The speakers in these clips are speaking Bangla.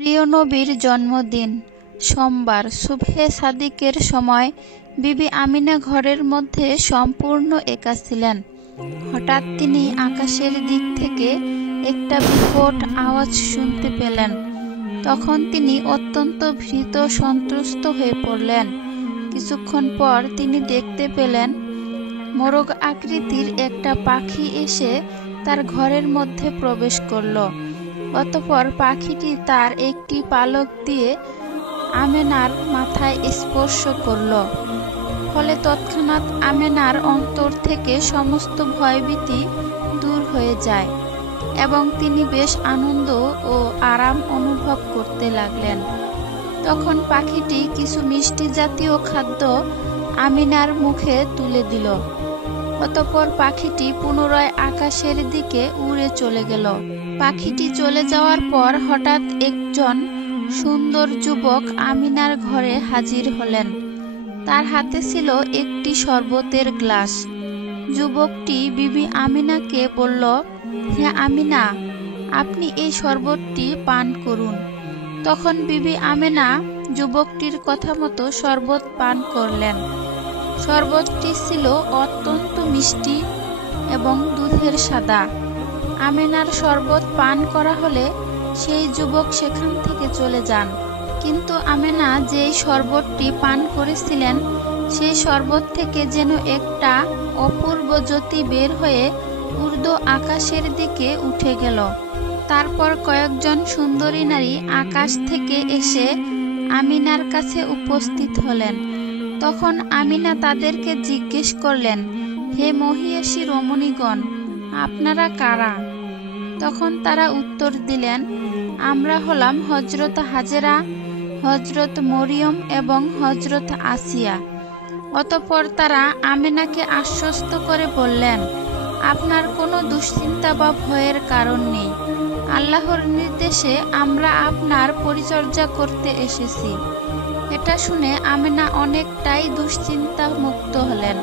প্রিয় নবীর জন্মদিন সোমবার সুবহে সাদিকের সময় বিবি আমিনা ঘরের মধ্যে সম্পূর্ণ একা ছিলেন। হঠাৎ তিনি আকাশের দিক থেকে একটা বিকট আওয়াজ শুনতে পেলেন। তখন তিনি অত্যন্ত ভীত সন্ত্রস্ত হয়ে পড়লেন। কিছুক্ষণ পর তিনি দেখতে পেলেন মোরগ আকৃতির একটা পাখি এসে তার ঘরের মধ্যে প্রবেশ করল। অতঃপর পাখিটি তার একটি পালক দিয়ে আমেনার মাথায় স্পর্শ করল। ফলে তৎক্ষণাৎ আমেনার অন্তর থেকে সমস্ত ভয়ভীতি দূর হয়ে যায় এবং তিনি বেশ আনন্দ ও আরাম অনুভব করতে লাগলেন। তখন পাখিটি কিছু মিষ্টি জাতীয় খাদ্য আমিনার মুখে তুলে দিল। অতঃপর পাখিটি পুনরায় আকাশের দিকে উড়ে চলে গেল। পাখিটি চলে যাওয়ার পর হঠাৎ একজন সুন্দর যুবক আমিনার ঘরে হাজির হলেন। তার হাতে ছিল একটি শরবতের গ্লাস। যুবকটি বিবি আমিনাকে বলল, হে আমিনা, আপনি এই শরবতটি পান করুন। তখন বিবি আমিনা যুবকটির কথা মতো শরবত পান করলেন। শরবতটি ছিল অত্যন্ত মিষ্টি এবং দুধের সাদা। আমিনার শরবত পান করা হলে সেই যুবক সেখান থেকে চলে যান। কিন্তু আমিনা যেই শরবতটি পান করেছিলেন সেই শরবত থেকে যেন একটা অপূর্ব জ্যোতি বের হয়ে ঊর্ধ্ব আকাশের দিকে উঠে গেল। তারপর কয়েকজন সুন্দরী নারী আকাশ থেকে এসে আমিনার কাছে উপস্থিত হলেন। তখন আমিনা তাদেরকে জিজ্ঞেস করলেন, হে মহিয়সী রমণীগণ, আপনারা কারা? তখন তারা উত্তর দিলেন, আমরা হলাম হযরত হাজেরা, হযরত মরিয়ম এবং হযরত আসিয়া। অতঃপর তারা আমিনাকে আশ্বস্ত করে বললেন, আপনার কোনো দুশ্চিন্তা বা ভয়ের কারণ নেই। আল্লাহর নির্দেশে আমরা আপনার পরিচর্যা করতে এসেছি। এটা শুনে আমিনা অনেকটাই দুশ্চিন্তা মুক্ত হলেন।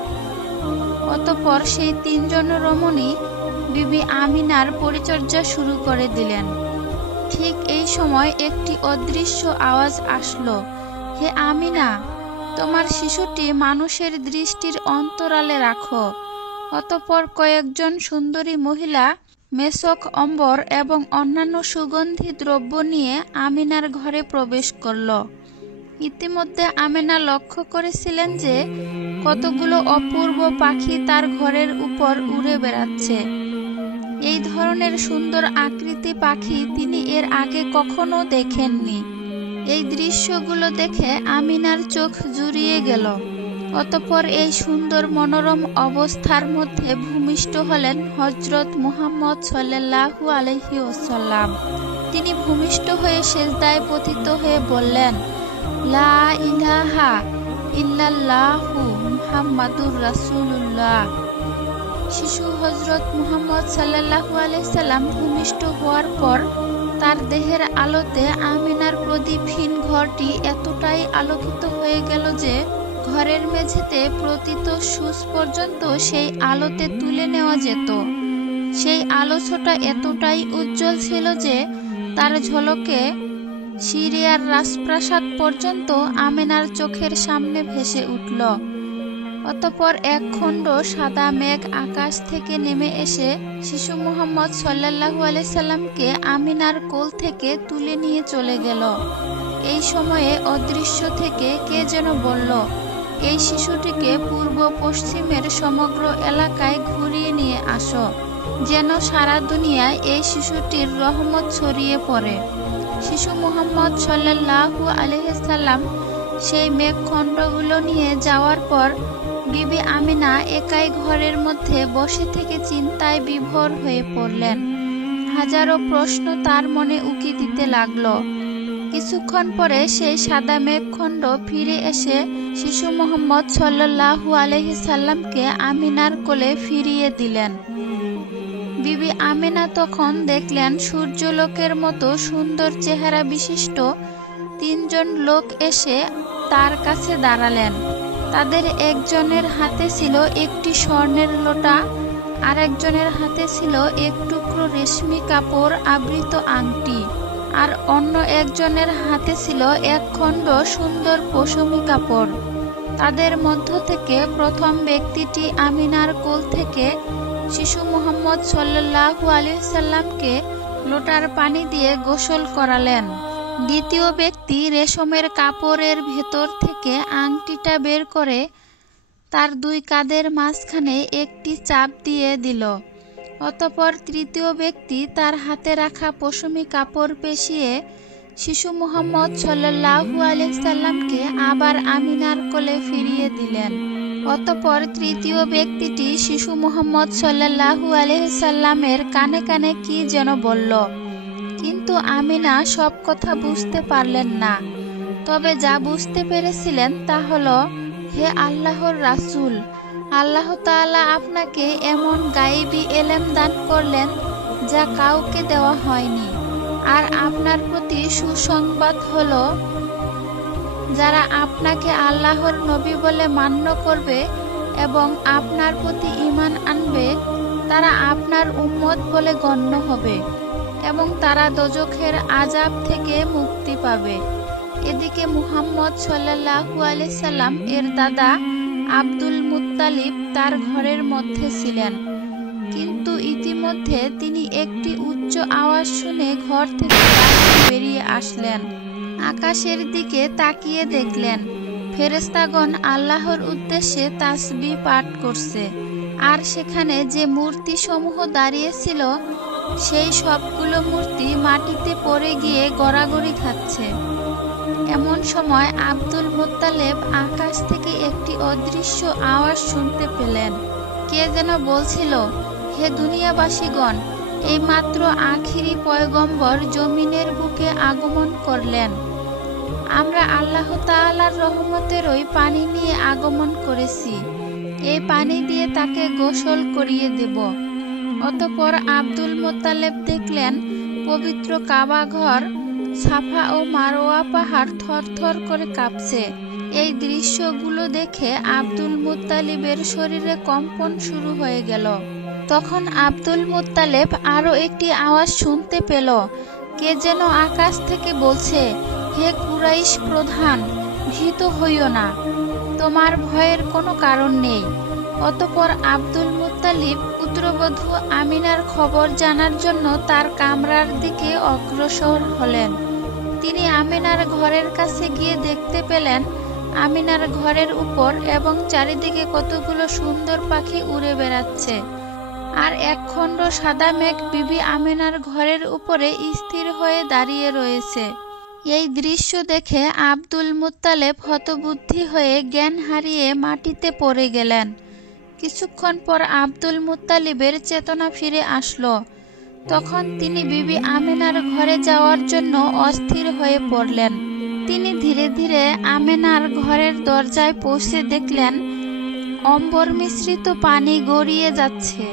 অতঃপর সেই তিনজন রমণী বিবি আমিনার পরিচর্যা শুরু করে দিলেন। ঠিক এই সময় একটি অদৃশ্য আওয়াজ আসলো, হে আমিনা, তোমার শিশুটি মানুষের দৃষ্টির অন্তরালে রাখো। অতঃপর কয়েকজন সুন্দরী মহিলা মেসক, অম্বর এবং অন্যান্য সুগন্ধি দ্রব্য নিয়ে আমিনার ঘরে প্রবেশ করল। ইতিমধ্যে আমিনা লক্ষ্য করেছিলেন যে কতগুলো অপূর্ব পাখি তার ঘরের উপর উড়ে বেড়াচ্ছে। এই ধরনের সুন্দর আকৃতি পাখি তিনি এর আগে কখনো দেখেননি। এই দৃশ্যগুলো দেখে আমিনার চোখ জুড়িয়ে গেল। অতঃপর এই সুন্দর মনোরম অবস্থার মধ্যে ভূমিষ্ঠ হলেন হযরত মুহাম্মদ সাল্লাল্লাহু আলাইহি ওয়াসাল্লাম। তিনি ভূমিষ্ঠ হয়ে সিজদায় পতিত হয়ে বললেন, লা ইলাহা ইল্লাল্লাহু মুহাম্মাদুর রাসূলুল্লাহ। শিশু হযরত মুহাম্মদ সাল্লাল্লাহু আলাইহি সাল্লাম ভূমিষ্ঠ হওয়ার পর তার দেহের আলোতে আমিনার প্রদীপহীন ঘরটি এতটাই আলোকিত হয়ে গেল যে ঘরের মেঝেতে প্রতীত সূচ পর্যন্ত সেই আলোতে তুলে নেওয়া যেত। সেই আলোছটা এতটাই উজ্জ্বল ছিল যে তার ঝলকে সিরিয়ার রাজপ্রাসাদ পর্যন্ত আমিনার চোখের সামনে ভেসে উঠল। অতঃপর এক খণ্ড সাদা মেঘ আকাশ থেকে নেমে এসে শিশু মুহাম্মদ সাল্লাল্লাহু আলাইহি সাল্লামকে আমিনার কোল থেকে তুলে নিয়ে চলে গেল। এই সময়ে অদৃশ্য থেকে কে যেন বলল, এই শিশুটিকে পূর্ব পশ্চিমের সমগ্র এলাকায় ঘুরিয়ে নিয়ে আসো, যেন সারা দুনিয়ায় এই শিশুটির রহমত ছড়িয়ে পড়ে। শিশু মুহাম্মদ সাল্লাল্লাহু আলাইহি সাল্লাম সেই মেঘখণ্ডগুলো নিয়ে যাওয়ার পর বিবি আমিনা একাই ঘরের মধ্যে বসে থেকে চিন্তায় বিভোর হয়ে পড়লেন। হাজারো প্রশ্ন তার মনে উকি দিতে লাগলো। কিছুক্ষণ পরে সেই সাদা মেঘখণ্ড ফিরে এসে শিশু মুহাম্মদ সাল্লাল্লাহু আলাইহি সাল্লামকে আমিনার কোলে ফিরিয়ে দিলেন। বিবি আমিনা তখন দেখলেন সূর্যলোকের মতো সুন্দর চেহারা বিশিষ্ট তিনজন লোক এসে তার কাছে দাঁড়ালেন। তাদের একজনের হাতে ছিল একটি স্বর্ণের লোটা, আরেকজনের হাতে ছিল এক টুকরো রেশমি কাপড় আবৃত আংটি, আর অন্য একজনের হাতে ছিল এক খণ্ড সুন্দর পশমি কাপড়। তাদের মধ্য থেকে প্রথম ব্যক্তিটি আমিনার কোল থেকে শিশু মুহাম্মদ সাল্লাল্লাহু আলাইহি সাল্লামকে লোটার পানি দিয়ে গোসল করালেন। দ্বিতীয় ব্যক্তি রেশমের কাপড়ের ভেতর থেকে আংটিটা বের করে তার দুই কাঁধের মাঝখানে একটি চাপ দিয়ে দিল। অতঃপর তৃতীয় ব্যক্তি তার হাতে রাখা পশমি কাপড় পেঁচিয়ে শিশু মুহাম্মদ সাল্লাল্লাহু আলাইহি সাল্লামকে আবার আমিনার কোলে ফিরিয়ে দিলেন। অতঃপর তৃতীয় ব্যক্তিটি শিশু মুহাম্মদ সাল্লাল্লাহু আলাইহি সাল্লামের কানে কানে কি যেন বলল, কিন্তু আমিনা সব কথা বুঝতে পারলেন না। তবে যা বুঝতে পেরেছিলেন তা হলো, হে আল্লাহর রাসূল, আল্লাহ তাআলা আপনাকে এমন গায়েবী এলেম দান করলেন যা কাউকে দেওয়া হয়নি। আর আপনার প্রতি সুসংবাদ হলো, যারা আপনাকে আল্লাহর নবী বলে মান্য করবে এবং আপনার প্রতি ঈমান আনবে তারা আপনার উম্মত বলে গণ্য হবে এবং তারা দোজখের আযাব থেকে মুক্তি পাবে। এদিকে মুহাম্মদ সাল্লাল্লাহু আলাইহি সাল্লাম এর দাদা আব্দুল মুত্তালিব তার ঘরের মধ্যে ছিলেন, কিন্তু ইতিমধ্যে তিনি একটি উচ্চ আওয়াজ শুনে ঘর থেকে বেরিয়ে আসলেন। আকাশের দিকে তাকিয়ে দেখলেন ফেরেশতাগণ আল্লাহর উদ্দেশ্যে তাসবিহ পাঠ করছে, আর সেখানে যে মূর্তিসমূহ দাঁড়িয়েছিল সেই সবগুলো মূর্তি মাটিতে পড়ে গিয়ে গড়াগড়ি খাচ্ছে। এমন সময় আব্দুল মুত্তালিব আকাশ থেকে একটি অদৃশ্য আওয়াজ শুনতে পেলেন। কে যেন বলছিল, হে দুনিয়াবাসীগণ, এইমাত্র আখিরি পয়গম্বর জমিনের বুকে আগমন করলেন। আমরা আল্লাহ তাআলার রহমতেরই পানি নিয়ে আগমন করেছি। এই পানি দিয়ে তাকে গোসল করিয়ে দেব। অতঃপর আব্দুল মুত্তালিব দেখলেন পবিত্র কাবা ঘর, সাফা ও মারওয়া পাহাড় থরথর করে কাঁপছে। এই দৃশ্যগুলো দেখে আব্দুল মুত্তালিবের শরীরে কম্পন শুরু হয়ে গেল। তখন আব্দুল মুত্তালিব আরো একটি আওয়াজ শুনতে পেল। কে যেন আকাশ থেকে বলছে, হে কুরাইশ প্রধান, ভীত হইও না, তোমার ভয়ের কোনো কারণ নেই। অতঃপর আব্দুল মুত্তালিব পুত্রবধূ আমিনার খবর জানার জন্য তার কামরার দিকে অগ্রসর হলেন। তিনি আমিনার ঘরের কাছে গিয়ে দেখতে পেলেন আমিনার ঘরের উপর এবং চারিদিকে কতগুলো সুন্দর পাখি উড়ে বেড়াচ্ছে, আর একখণ্ড সাদা মেঘ বিবি আমিনার ঘরের উপরে স্থির হয়ে দাঁড়িয়ে রয়েছে। এই দৃশ্য দেখে আব্দুল মুত্তালিব হতবুদ্ধি হয়ে জ্ঞান হারিয়ে মাটিতে পড়ে গেলেন। কিছুক্ষণ পর আব্দুল মুত্তালিবের চেতনা ফিরে আসলো। তখন তিনি বিবি আমিনার ঘরে যাওয়ার জন্য অস্থির হয়ে পড়লেন। তিনি ধীরে ধীরে আমিনার ঘরের দরজায় পৌঁছে দেখলেন অম্বর মিশ্রিত পানি গড়িয়ে যাচ্ছে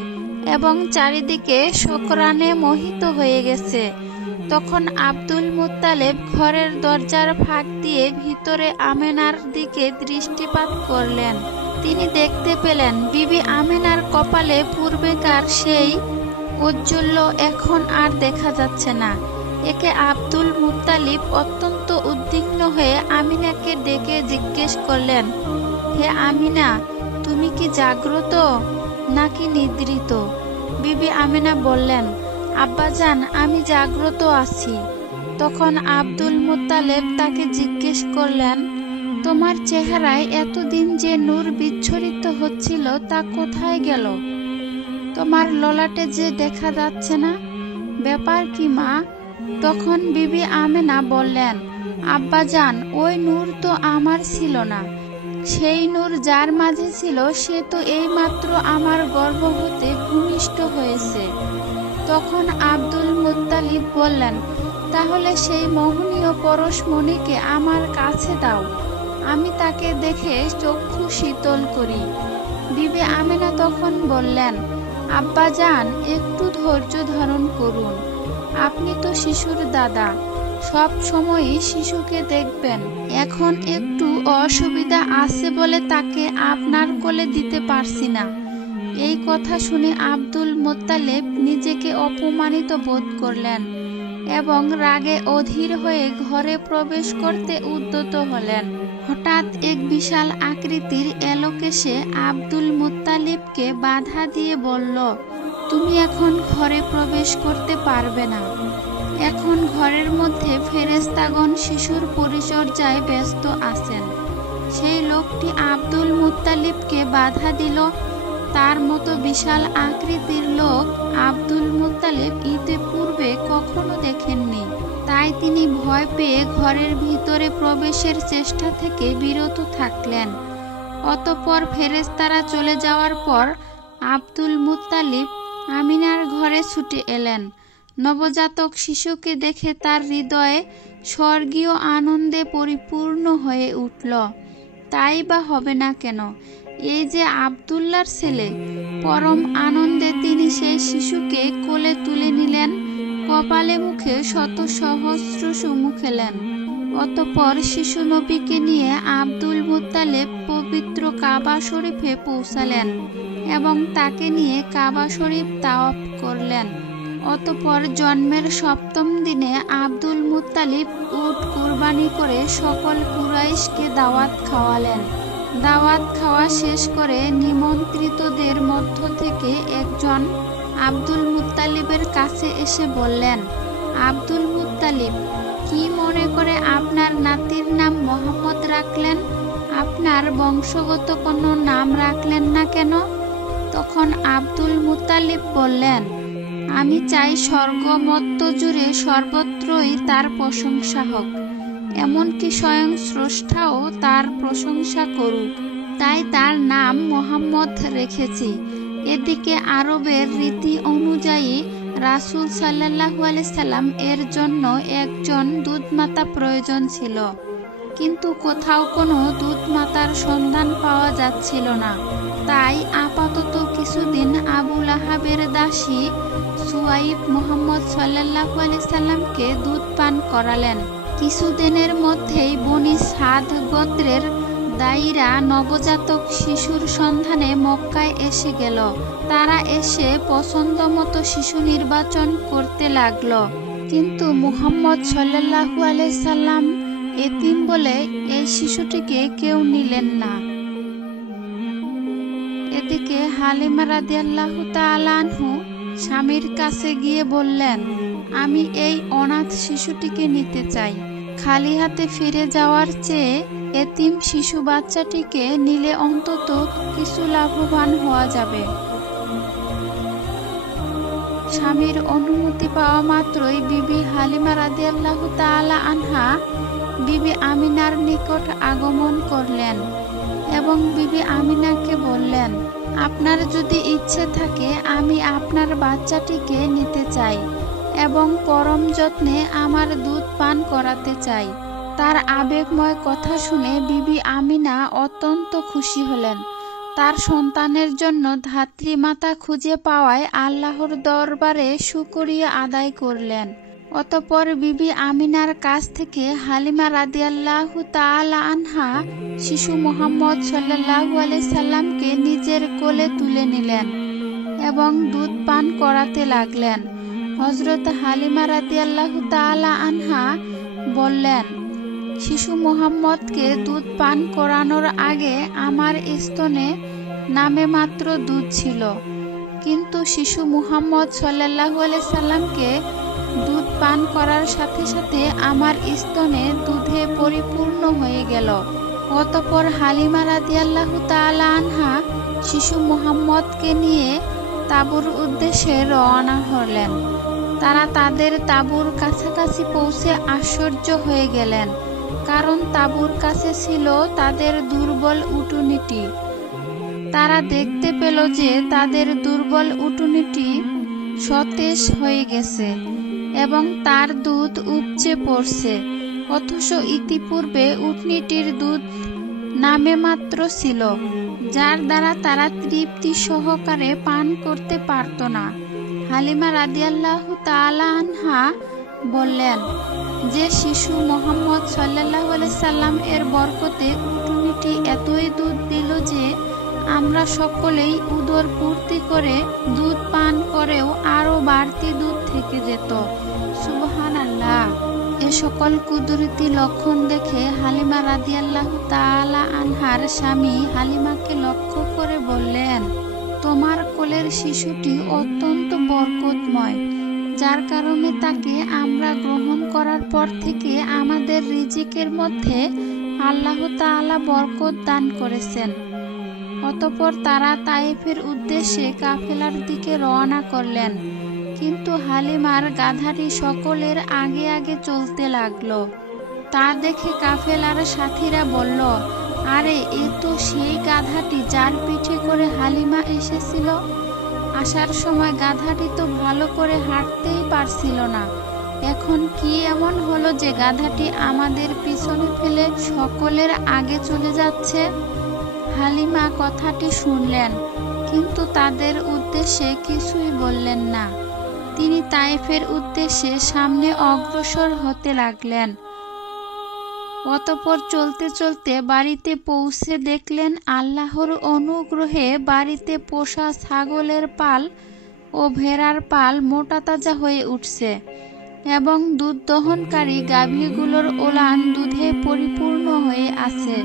এবং চারিদিকে শোকরানে মোহিত হয়ে গেছে। তখন আব্দুল মুত্তালিব ঘরের দরজার ফাঁক দিয়ে ভিতরে আমিনার দিকে দৃষ্টিপাত করলেন। তিনি দেখতে পেলেন বিবি আমিনার কপালে পূর্বেকার সেই ঔজ্জ্বল্য এখন আর দেখা যাচ্ছে না। একে আব্দুল মুত্তালিব অত্যন্ত উদ্বিগ্ন হয়ে আমিনাকে ডেকে জিজ্ঞেস করলেন, হে আমিনা, তুমি কি জাগ্রত নাকি নিদ্রিত? বিবি আমিনা বললেন, আব্বাজান, আমি জাগ্রত আছি। তখন আব্দুল মুত্তালিব তাকে জিজ্ঞেস করলেন, তোমার চেহারায় এতদিন যে নূর বিচ্ছরিত হচ্ছিল তা কোথায় গেল? তোমার ললাটে যে দেখা যাচ্ছে না, ব্যাপার কি মা? তখন বিবি আমিনা বললেন, আব্বাজান, ওই নূর তো আমার ছিল না। সেই নূর যার মাঝে ছিল সে তো এইমাত্র আমার গর্ভ হতে ভূমিষ্ঠ হয়েছে। তখন আব্দুল মুত্তালিব বললেন, তাহলে সেই মোহনীয় পরশমণিকে আমার কাছে দাও, আমি তাকে দেখে চক্ষু শীতল করি। বিবি আমিনা তখন বললেন, আব্বাজান, একটু ধৈর্য ধারণ করুন। আপনি তো শিশুর দাদা, সব সময়ই শিশুকে দেখবেন। এখন একটু অসুবিধা আছে বলে তাকে আপনার কোলে দিতে পারছি না। এই কথা শুনে আব্দুল মুত্তালিব নিজেকে অপমানিত বোধ করলেন এবং রাগে অধীর হয়ে ঘরে প্রবেশ করতে উদ্যত হলেন। হঠাৎ এক বিশাল আকৃতির এলোক এসে আব্দুল মুত্তালিবকে বাধা দিয়ে বলল, তুমি এখন ঘরে প্রবেশ করতে পারবে না। এখন ঘরের মধ্যে ফেরেশতাগণ শিশুর পরিচর্যায় ব্যস্ত আছেন। সেই লোকটি আব্দুল মুত্তালিবকে বাধা দিল। তার মতো বিশাল আকৃতির লোক আব্দুল মুত্তালিব ইতিপূর্বে কখনো দেখেননি। তাই তিনি ভয় পেয়ে ঘরের ভিতরে প্রবেশের চেষ্টা থেকে বিরত থাকলেন। অতঃপর ফেরেশতারা চলে যাওয়ার পর আব্দুল মুত্তালিব আমিনার ঘরে ছুটে এলেন। নবজাতক শিশুকে দেখে তার হৃদয়ে স্বর্গীয় আনন্দে পরিপূর্ণ হয়ে উঠল। তাই বা হবে না কেন? এই যে আব্দুল্লাহর ছেলে। পরম আনন্দে তিনি সেই শিশুকে কোলে তুলে নিলেন, কপালে মুখে শত সহস্র চুমু খেলেন। অতঃপর শিশু নবীকে নিয়ে আব্দুল মুত্তালিব পবিত্র কাবা শরীফে পৌঁছালেন এবং তাকে নিয়ে কাবা শরীফ তাওয়াফ করলেন। অতঃপর জন্মের 7ম দিনে আব্দুল মুত্তালিব উট কুরবানি করে সকল কুরাইশকে দাওয়াত খাওয়ালেন। দাওয়াত খাওয়া শেষ করে নিমন্ত্রিতদের মধ্য থেকে একজন আব্দুল মুত্তালিবের কাছে এসে বললেন, আব্দুল মুত্তালিব, কি মনে করে আপনার নাতির নাম মোহাম্মদ রাখলেন? আপনার বংশগত কোনো নাম রাখলেন না কেন? তখন আব্দুল মুত্তালিব বললেন, আমি চাই স্বর্গমত্ত জুড়ে সর্বত্রই তার প্রশংসা হোক, এমনকি স্বয়ং স্রষ্টাও তার প্রশংসা করুক। তাই তার নাম মোহাম্মদ রেখেছি। এদিকে আরবের রীতি অনুযায়ী রাসূল সাল্লাল্লাহু আলাইহি সাল্লাম এর জন্য একজন দুধমাতা প্রয়োজন ছিল, কিন্তু কোথাও কোনো দুধমাতার সন্ধান পাওয়া যাচ্ছিল না। তাই আপাতত কিছুদিন আবু লাহাবের দাসী সুয়াইব মুহাম্মদ সাল্লাল্লাহু আলাইহি সাল্লামকে দুধ পান করালেন। কিছুদিনের মধ্যেই বনি সাদ গোত্রের দায়ীরা নবজাতক শিশুর সন্ধানে মক্কায় এসে গেল। তারা এসে পছন্দমতো শিশু নির্বাচন করতে লাগলো, কিন্তু মুহাম্মদ সাল্লাল্লাহু আলাইহি সাল্লাম এতিম বলে এই শিশুটিকে কেউ নিলেন না। এদিকে হালিমা রাদিয়াল্লাহু তাআলা আনহু স্বামীর কাছে গিয়ে বললেন, আমি এই অনাথ শিশুটিকে নিতে চাই। খালি হাতে ফিরে যাওয়ার চেয়ে এতিম শিশু বাচ্চাটিকে নিলে অন্তত কিছু লাভবান হওয়া যাবে। স্বামীর অনুমতি পাওয়া মাত্রই বিবি হালিমা রাদিয়াল্লাহু তাআলা আনহা বিবি আমিনার নিকট আগমন করলেন এবং বিবি আমিনাকে বললেন, আপনার যদি ইচ্ছে থাকে আমি আপনার বাচ্চাটিকে নিতে চাই এবং পরম যত্নে আমার দুধ পান করাতে চাই। তার আবেগময় কথা শুনে বিবি আমিনা অত্যন্ত খুশি হলেন। তার সন্তানের জন্য ধাত্রী মাতা খুঁজে পাওয়ায় আল্লাহর দরবারে শুকরিয়া আদায় করলেন। অতঃপর বিবি আমিনার কাছ থেকে হালিমা রাদিয়াল্লাহু তাআলা আনহা শিশু মুহাম্মদ সাল্লাল্লাহু আলাইহি সাল্লামকে নিজের কোলে তুলে নিলেন এবং দুধ পান করাতে লাগলেন। হযরত হালিমা রাদিয়াল্লাহু তাআলা আনহা বললেন, শিশু মুহাম্মদকে দুধ পান করানোর আগে আমার স্তনে নামে মাত্র দুধ ছিল, কিন্তু শিশু মুহাম্মদ সাল্লাল্লাহু আলাইহি সাল্লামকে দুধ পান করার সাথে সাথে আমার স্তনে দুধে পরিপূর্ণ হয়ে গেল। অতঃপর হালিমা রাদিয়াল্লাহু তাআলা আনহা শিশু মুহাম্মদকে নিয়ে তাঁবুর উদ্দেশ্যে রওনা হলেন। তারা তাদের তাঁবুর কাছাকাছি পৌঁছে আশ্চর্য হয়ে গেলেন, কারণ তাঁবুর কাছে ছিল তাদের দুর্বল উটনীটি। তারা দেখতে পেল যে তাদের দুর্বল উটনীটি সতেজ হয়ে গেছে এবং তার দুধ উপচে পড়ছে, অথচ ইতিপূর্বে উটনীটির দুধ নামে মাত্র ছিল, যার দ্বারা তারা তৃপ্তি সহকারে পান করতে পারত না। হালিমা রাদিয়াল্লাহু তাআলা আনহা বললেন, যে শিশু মুহাম্মদ সাল্লাল্লাহু আলাইহি সাল্লাম এর বরকতে উটনীটি এতই দুধ দিল যে আমরা সকলেই উদর পূর্তি করে দুধ পান করেও আরো বাড়তি দুধ থেকে যেত। সুবহানাল্লাহ। আল্লাহ। এ সকল কুদরতি লক্ষণ দেখে হালিমা রাদিয়াল্লাহু তাআলা আনহার স্বামী হালিমাকে লক্ষ্য করে বললেন, তোমার কোলের শিশুটি অত্যন্ত বরকতময়, যার কারণে তাকে আমরা গ্রহণ করার পর থেকে আমাদের রিজিকের মধ্যে আল্লাহ তাআলা বরকত দান করেছেন। অতঃপর তারা তায়েফের উদ্দেশ্যে কাফেলার দিকে রওনা করলেন, কিন্তু হালিমার গাধাটি সকলের আগে আগে চলতে লাগলো। তা দেখে কাফেলার সাথীরা বলল, আরে এ তো সেই গাধাটি যার পিঠে করে হালিমা এসেছিল। আসার সময় গাধাটি তো ভালো করে হাঁটতেই পারছিল না, এখন কি এমন হলো যে গাধাটি আমাদের পিছনে ফেলে সকলের আগে চলে যাচ্ছে? হালিমা কথাটি শুনলেন, কিন্তু তাদের উদ্দেশ্যে কিছুই বললেন না। তিনি তায়েফের উদ্দেশ্যে সামনে অগ্রসর হতে লাগলেন। অতঃপর চলতে চলতে বাড়িতে পৌঁছে দেখলেন আল্লাহর অনুগ্রহে বাড়িতে পোষা ছাগলের পাল ও ভেড়ার পাল মোটা তাজা হয়ে উঠছে এবং দুধ দহনকারী গাভীগুলোর ওলান দুধে পরিপূর্ণ হয়ে আছে।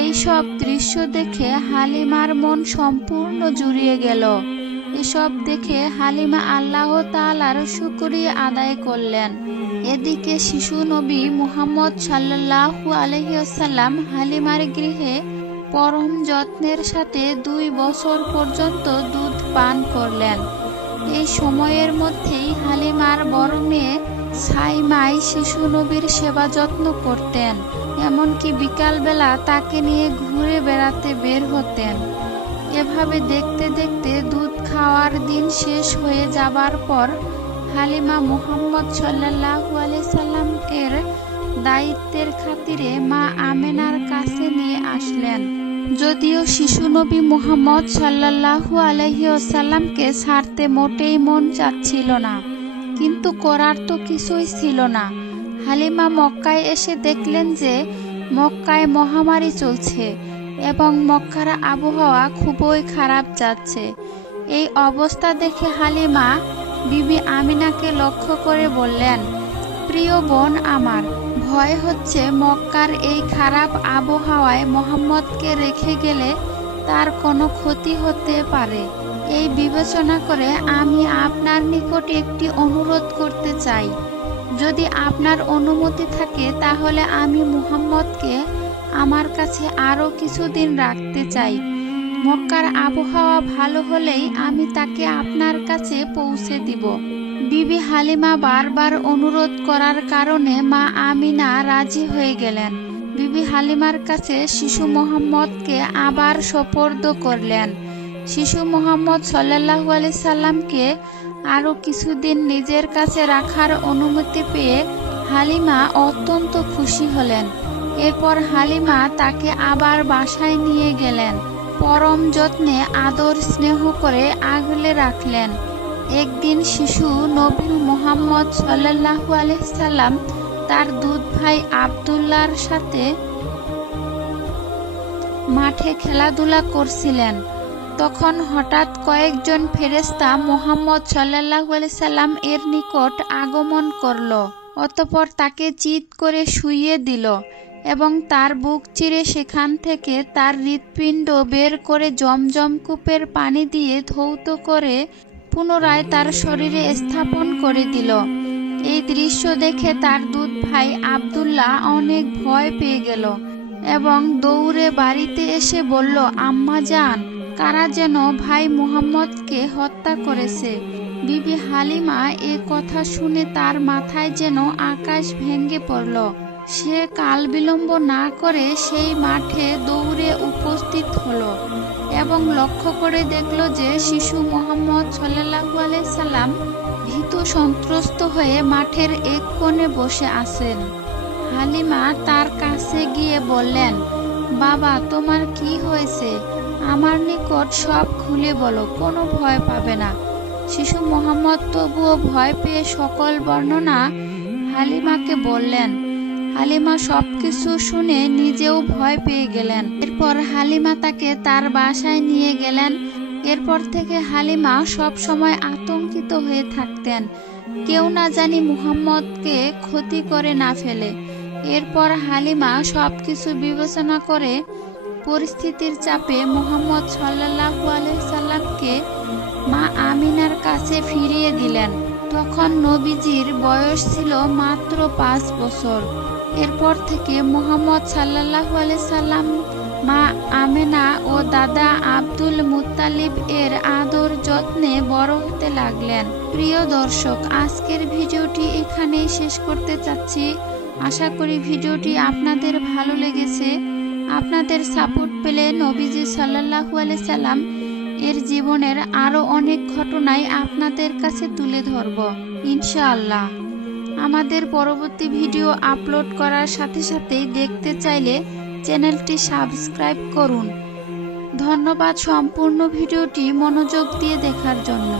এই সব দৃশ্য দেখে হালিমার মন সম্পূর্ণ জুড়িয়ে গেল। এসব দেখে হালিমা আল্লাহ তাআলার শুকরিয়া আদায় করলেন। এদিকে শিশু নবী মুহাম্মদ সাল্লাল্লাহু আলাইহি ওয়াসাল্লাম হালিমার গৃহে পরম যত্নের সাথে 2 বছর পর্যন্ত দুধ পান করলেন। এই সময়ের মধ্যেই হালিমার বড় মেয়ে সাইমাই শিশু নবীর সেবা যত্ন করতেন, এমনকি বিকালবেলা তাকে নিয়ে ঘুরে বেড়াতে বের হতেন। এভাবে দেখতে দেখতে দুধ খাওয়ার দিন শেষ হয়ে যাবার পর হালিমা মুহাম্মদ সাল্লাল্লাহু আলাইহি সাল্লাম এর দায়িত্বের খাতিরে মা আমেনার কাছে নিয়ে আসলেন। যদিও শিশু নবী মুহাম্মদ সাল্লাল্লাহু আলাইহি ওয়াসাল্লামকে ছাড়তে মোটেই মন চাচ্ছিল না, কিন্তু করার তো কিছুই ছিল না। হালিমা মক্কায় এসে দেখলেন যে মক্কায় মহামারী চলছে এবং মক্কার আবহাওয়া খুবই খারাপ যাচ্ছে। এই অবস্থা দেখে হালিমা বিবি আমিনাকে লক্ষ্য করে বললেন, প্রিয় বোন আমার, ভয় হচ্ছে মক্কার এই খারাপ আবহাওয়ায় মোহাম্মদকে রেখে গেলে তার কোনো ক্ষতি হতে পারে। এই বিবেচনা করে আমি আপনার নিকট একটি অনুরোধ করতে চাই। যদি আপনার অনুমতি থাকে তাহলে আমি মুহাম্মদকে আমার কাছে আরও কিছুদিন রাখতে চাই। মক্কার আবহাওয়া ভালো হলেই আমি তাকে আপনার কাছে পৌঁছে দিব। বিবি হালিমা বারবার অনুরোধ করার কারণে মা আমিনা রাজি হয়ে গেলেন। বিবি হালিমার কাছে শিশু মোহাম্মদকে আবার সোপর্দ করলেন। শিশু মোহাম্মদ সাল্লাল্লাহু আলাইহি সাল্লামকে আরও কিছুদিন নিজের কাছে রাখার অনুমতি পেয়ে হালিমা অত্যন্ত খুশি হলেন। এরপর হালিমা তাকে আবার বাসায় নিয়ে গেলেন, পরম যত্নে আদর স্নেহ করে আগলে রাখলেন। একদিন শিশু নবী মুহাম্মদ সাল্লাল্লাহু আলাইহি সাল্লাম তার দুধ ভাই আব্দুল্লাহর সাথে মাঠে খেলাধুলা করছিলেন। তখন হঠাৎ কয়েকজন ফেরেশতা মুহাম্মদ সাল্লাল্লাহু আলাইহি সাল্লাম এর নিকট আগমন করল। অতঃপর তাকে চিৎ করে শুইয়ে দিল এবং তার বুক চিরে সেখান থেকে তার হৃৎপিণ্ড বের করে জমজম কূপের পানি দিয়ে ধৌত করে পুনরায় তার শরীরে স্থাপন করে দিল। এই দৃশ্য দেখে তার দুধ ভাই আব্দুল্লাহ অনেক ভয় পেয়ে গেল এবং দৌড়ে বাড়িতে এসে বলল, আম্মা জান, কারা যেন ভাই মুহাম্মদকে হত্যা করেছে। বিবি হালিমা এ কথা শুনে তার মাথায় যেন আকাশ ভেঙে পড়ল। সে কাল বিলম্ব না করে সেই মাঠে দৌড়ে উপস্থিত হলো এবং লক্ষ্য করে দেখল যে শিশু মুহাম্মদ সাল্লাল্লাহু আলাইহি সাল্লাম ভীতু সন্ত্রস্ত হয়ে মাঠের এক কোণে বসে আছেন। হালিমা তার কাছে গিয়ে বললেন, বাবা, তোমার কি হয়েছে? আমার নিকট সব খুলে বলো, কোনো ভয় পাবে না। শিশু মুহাম্মদ তবুও ভয় পেয়ে সকল বর্ণনা হালিমাকে বললেন। হালিমা সবকিছু শুনে নিজেও ভয় পেয়ে গেলেন। এরপর হালিমা তাকে তার বাসায় নিয়ে গেলেন। এরপর থেকে হালিমা সব সময় আতঙ্কিত হয়ে থাকতেন কেউ না জানি মুহাম্মদকে ক্ষতি করে না ফেলে। এরপর হালিমা সবকিছু বিবেচনা করে পরিস্থিতির চাপে মুহাম্মদ সাল্লাল্লাহু আলাইহি সাল্লামকে মা আমিনার কাছে ফিরিয়ে দিলেন। তখন নবীজির বয়স ছিল মাত্র 5 বছর। এরপর থেকে মুহাম্মদ সাল্লাল্লাহু আলাইহি সাল্লাম মা আমেনা ও দাদা আব্দুল মুত্তালিব এর আদর যত্নে বড় হতে লাগলেন। প্রিয় দর্শক, আজকের ভিডিওটি এখানেই শেষ করতে চাচ্ছি। আশা করি ভিডিওটি আপনাদের ভালো লেগেছে। আপনাদের সাপোর্ট পেলে নবীজি সাল্লাল্লাহু আলাইহি সাল্লাম এর জীবনের আরো অনেক ঘটনাই আপনাদের কাছে তুলে ধরব ইনশাআল্লাহ। আমাদের পরবর্তী ভিডিও আপলোড করার সাথে সাথেই দেখতে চাইলে চ্যানেলটি সাবস্ক্রাইব করুন। ধন্যবাদ সম্পূর্ণ ভিডিওটি মনোযোগ দিয়ে দেখার জন্য।